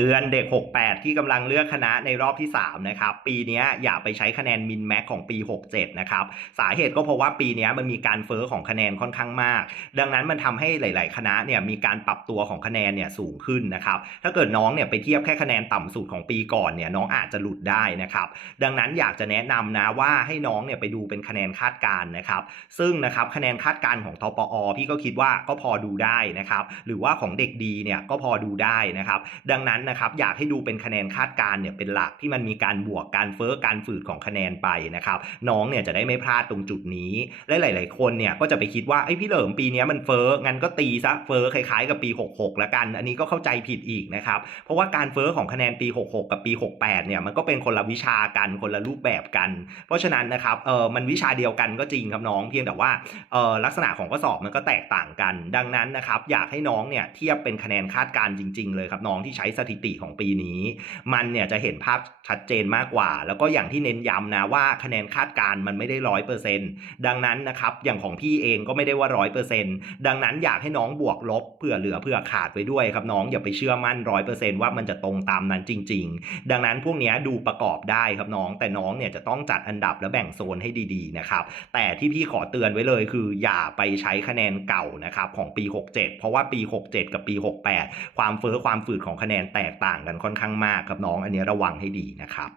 เตือนเด็ก 68 ที่กำลังเลือกคณะในรอบที่ 3 นะครับ ปีนี้อย่าไปใช้คะแนนมินแม็กของปี 67 นะครับ สาเหตุก็เพราะว่าปีนี้มันมีการเฟอ้อของคะแนนค่อนข้างมาก ดังนั้นมันทำให้หลาย ๆ คณะเนี่ยมีการปรับตัวของคะแนนเนี่ยสูงขึ้นนะครับ ถ้าเกิดน้องเนี่ยไปเทียบแค่คะแนนต่ำสุดของปีก่อนเนี่ยน้องอาจจะหลุดได้นะครับ ดังนั้นอยากจะแนะนำนะว่าให้น้องเนี่ยไปดูเป็นคะแนนคาดการณ์นะครับ ซึ่งนะครับคะแนนคาดการณ์ของทปอพี่ก็คิดว่าก็พอดูได้นะครับ หรือว่าของเด็กดีเนี่ยก็พอดูได้นะครับ ดังนั้นนะครับอยากให้ดูเป็นคะแนนคาดการณ์เนี่ยเป็นหลักที่มันมีการบวกการเฟอ้อการฝืดของคะแนนไปนะครับน้องเนี่ยจะได้ไม่พลาดตรงจุดนี้และหลาย ๆ คนเนี่ยก็จะไปคิดว่าไอ้พี่เหลิมปีนี้มันเฟอ้องั้นก็ตีซะเฟอ้อคล้าย ๆ กับปี 66แล้วกัน อันนี้ก็เข้าใจผิดอีกนะครับเพราะว่าการเฟอ้อของคะแนนปี 66 กับปี 68 เนี่ยมันก็เป็นคนละวิชากันคนละรูปแบบกัน เพราะฉะนั้นนะครับเออมันวิชาเดียวกันก็จริงครับน้องเพียงแต่ว่าเออลักษณะของข้อสอบมันก็แตกต่างกัน ดังนั้นนะครับอยากให้น้องเนี่ยเทียบเป็นคะแนนคาดการณ์จริง ๆ เลยครับน้องที่ใช้สถิติของปีนี้ มันเนี่ยจะเห็นภาพชัดเจนมากกว่า แล้วก็อย่างที่เน้นย้ำนะว่าคะแนนคาดการณ์มันไม่ได้ร้อยเปอร์เซ็นต์ดังนั้นนะครับอย่างของพี่เองก็ไม่ได้ว่าร้อยเปอร์เซ็นต์ดังนั้นอยากให้น้องบวกลบเผื่อเหลือเผื่อขาดไว้ด้วยครับน้องอย่าไปเชื่อมั่นร้อยเปอร์เซ็นต์ว่ามันจะตรงตามนั้นจริง ๆ ดังนั้นพวกนี้ดูประกอบได้ครับน้อง แต่น้องเนี่ยจะต้องจัดอันดับและแบ่งโซนให้ดีๆนะครับแต่ที่พี่ขอเตือนไว้เลยคือ อย่าไปใช้คะแนนเก่านะครับของปี 67 เพราะว่าปี 67 กับปี 68 ความเฟ้อความฝืดของคะแนนแตกต่างกันค่อนข้างมากครับน้องอันนี้ระวังให้ดีนะครับ